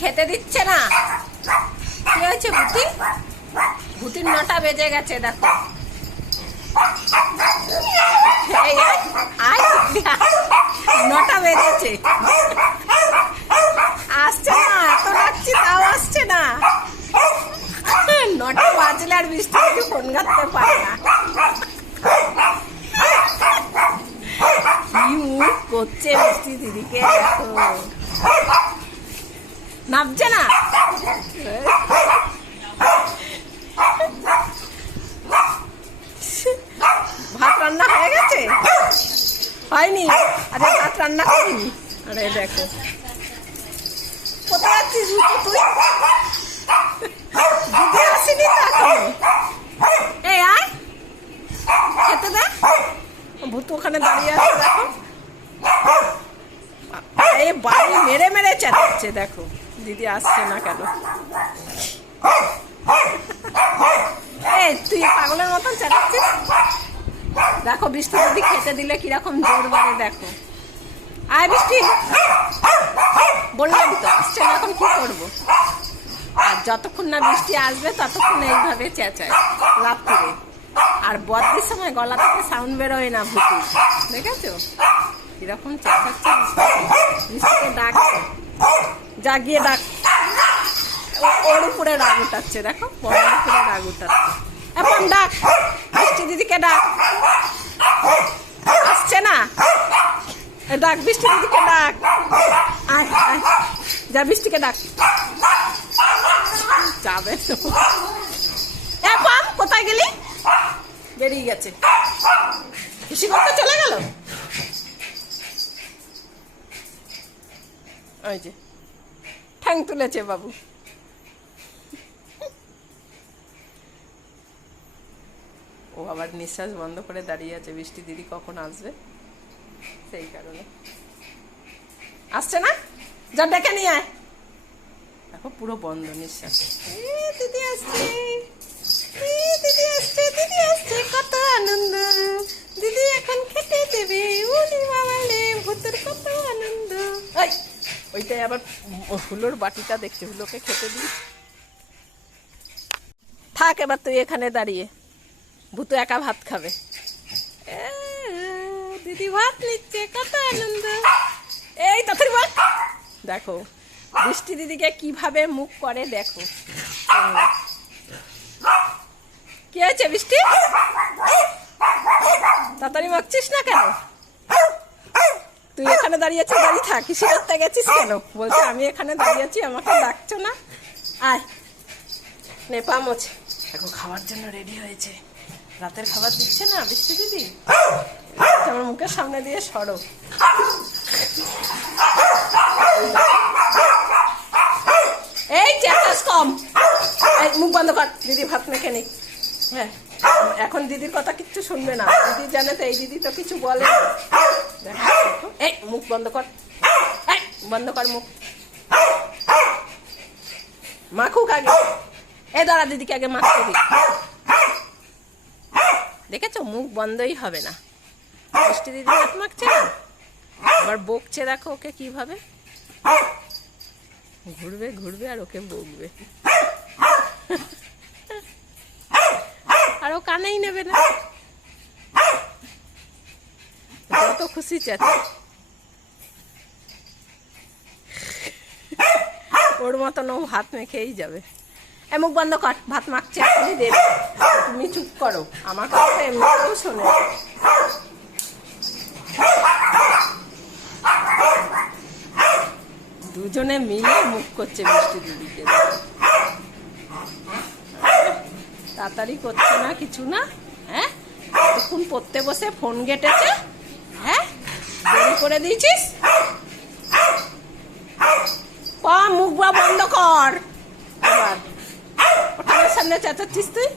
খেতে দিচ্ছে না? কি হয়েছে ভুতি ভুতির নটা বেজে গেছে, দেখো। নটা বেজেছে। আসছে না, এত ডাকছি, তাও আসছে না। নটা বাজলে আর বৃষ্টি ফোন ঘাটতে পারে না। করছে বৃষ্টি দিদিকে, দেখো। নামছে না। ভাত রান্না হয়ে গেছে? হয়নি। আরে, ভাত রান্না করিনি। আরে, দেখো। কোথায় রুকু তুই? দিদি আসেনি তো এই আয়। খেতে দে। ভূতু ওখানে দাঁড়িয়ে আছে, দেখো। এই বাড়ি মেরে মেরে চেঁচাচ্ছে দেখো। দিদি আসছে না কেন? তুই পাগলের মতন চেঁচাচ্ছিস দেখো, বৃষ্টি দিদি খেতে দিলে কীরকম জোর বাড়ে, দেখো। আয়, বৃষ্টি। বললাম তো, আসছে না, এখন কি করব? আর যতক্ষণ না বৃষ্টি আসবে, ততক্ষণ এইভাবে চেঁচায়। লাভ করে আর বদ্রির সময় গলা থেকে সাউন্ড বেরোয় না ভুতু। দেখেছ? কীরকম চেঁচাচ্ছে বৃষ্টি। বৃষ্টিকে ডাকছে। যা গিয়ে ডাক ওর উপরে রাগ উঠাচ্ছে, দেখো, বড় উপরে রাগ উঠাচ্ছে। এখন ডাক, বৃষ্টি দিদিকে ডাক। আসছে না? ডাক, বৃষ্টি দিদিকে ডাক। যা বৃষ্টিকে ডাক। যাবে তো। এ পাম, কোথায় গেলি? বেরিয়ে গেছে। খুশি করতে চলে গেল? ওই যে। ঠ্যাং তুলেছে বাবু। ও আবার নিঃশ্বাস বন্ধ করে দাঁড়িয়ে আছে, বৃষ্টি দিদি কখন আসবে? সেই কারণে। আসছে না? যা ডেকে নিয়ে আয়। দেখো পুরো বন্ধ নিঃশ্বাস। দিদি আসছে। দিদি আসছে দিদি আসছে, কত আনন্দ। দিদি এখন খেতে দেবে। উনি বাবালে ভূতের কত আনন্দ ওই ওইটাই আবার হুলোর বাটিটা দেখছে, হুলোকে খেতে দিই। থাক এবার তুই এখানে দাঁড়িয়ে। ভূতু একা ভাত খাবে। দিদি ভাত নিচ্ছে, কত আনন্দ। এই তাড়াতাড়ি ভাত দেখো, বৃষ্টি দিদিকে কীভাবে মুখ করে দেখো। কি হয়েছে বৃষ্টি? তাড়াতাড়ি মাখছিস না কেন? তুই এখানে দাঁড়িয়ে আছিস দাঁড়িয়ে থাক। কিসে করতে গেছিস কেন? বলছে আমি এখানে দাঁড়িয়ে আছি আমাকে ডাকছো না? আয়। নেপা মোছে। দেখো খাওয়ার জন্য রেডি হয়েছে। রাতের খাবার দিচ্ছে না বৃষ্টি দিদি আমার মুখের সামনে দিয়ে সরো। এই চেঁচাস কম। মুখ বন্ধ কর। দিদি ভাত মেখে নি। হ্যাঁ এখন দিদির কথা কিচ্ছু শুনবে না। দিদি জানে তো, এই দিদি তো কিছু বলে। এই, মুখ বন্ধ কর। এই, বন্ধ কর মুখ। মাখুক আগে। এ, দাঁড়া, দিদিকে আগে মাখতে দি। দেখেছ? মুখ বন্ধই হবে না। মিষ্টি দিদি হাত মাখছে না? আবার বকছে, দেখো ওকে কীভাবে। ঘুরবে ঘুরবে আর ওকে বকবে। কানেই নেবে না যত খুশি চেঁচা। ওর মতন ও ভাত মেখেই যাবে। মুখ বন্ধ কর, ভাত মাখছে এখনই দেবে তুমি চুপ করো, আমার কথা এমনিতেও শোনে দুজনে মিলে মুখ করছে মিষ্টি দিদিকে। তাড়াতাড়ি করছে না, কিছু না হ্যাঁ? তখন পড়তে বসে ফোন ঘেটেছে হ্যাঁ? দেরি করে দিয়েছিস? পা, মুখ বা বন্ধ কর। ওটার সামনে চেঁচাচ্ছিস তুই?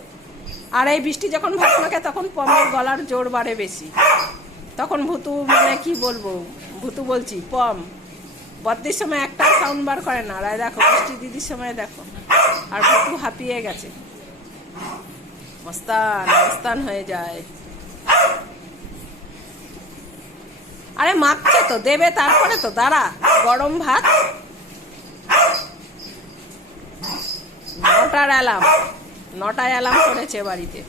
আর এই বৃষ্টি যখন ভাত মাখে তখন পমের গলার জোর বাড়ে বেশি। তখন ভুতু মানে কি বলব, ভুতু বলছি, পম, বদ্রির সময় একটা সাউন্ড বার করে না। আর দেখো, বৃষ্টি দিদির সময় দেখো। আর ভুতু হাঁপিয়ে গেছে। মস্তান মস্তান হয়ে যায়। আরে মাখছে তো, দেবে তারপরে তো, দাঁড়া, গরম ভাত। নটার অ্যালার্ম, নটায় অ্যালার্ম করেছে বাড়িতে।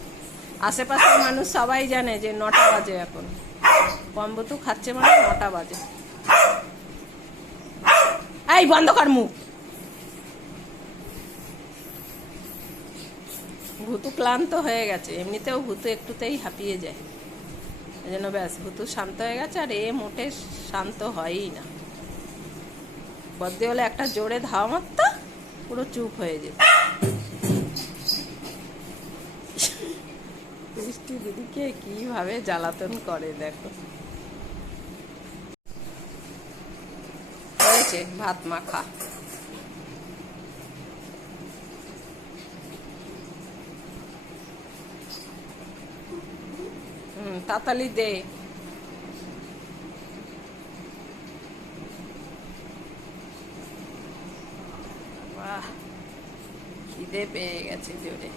আশেপাশের মানুষ সবাই জানে যে নটা বাজে এখন। কম্বতু খাচ্ছে মানে নটা বাজে। এই, বন্ধ কর মুখ। ভূতু ক্লান্ত হয়ে গেছে, এমনিতেও ভূতু একটুতেই হাঁপিয়ে যায়। এই জন্য ব্যাস, ভূতু শান্ত হয়ে গেছে আর এ মোটে শান্ত হয়ই না। বদ্দি হলে একটা জোরে ধাওয়া মারতো, পুরো চুপ হয়ে যেত। বৃষ্টি দিদিকে কীভাবে জ্বালাতন করে, দেখো। হয়েছে, ভাত মাখা। তাতালি দে। খিদে পেয়ে গেছে জোরে।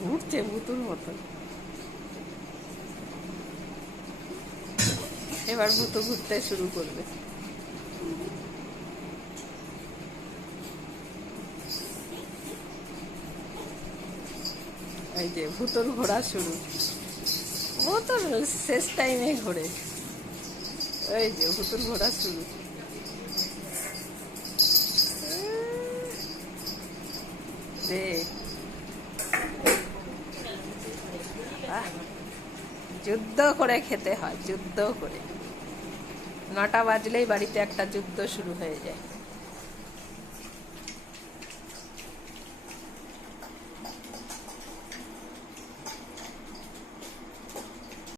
ঘুরছে ভুতুর মতন। এবার ভুতু ঘুরতে শুরু করবে। এই যে ভুতুর ঘোরা শুরু। ও শেষ টাইমে ঘোরে। এই যে ভুতুর ঘোরা শুরু। দে। যুদ্ধ করে খেতে হয়, যুদ্ধ করে। নটা বাজলেই বাড়িতে একটা যুদ্ধ শুরু হয়ে যায়।